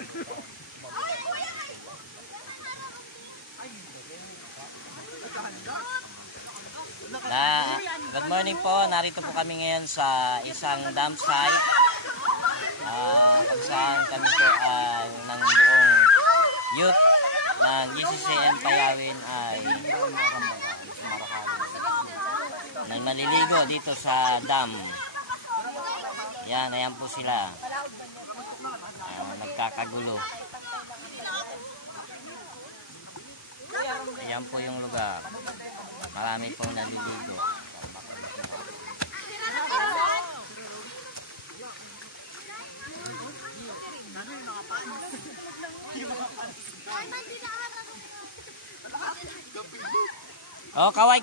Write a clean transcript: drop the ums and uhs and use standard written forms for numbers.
Good morning po, narito po kami ngayon sa isang dam site kung saan kami po ng buong youth ng GCCM Payawin ay maliligo dito sa dam. Yan, ayan po sila nagkakagulo. Ayan po yung lugar, marami pong naliligo. Oh, kaway.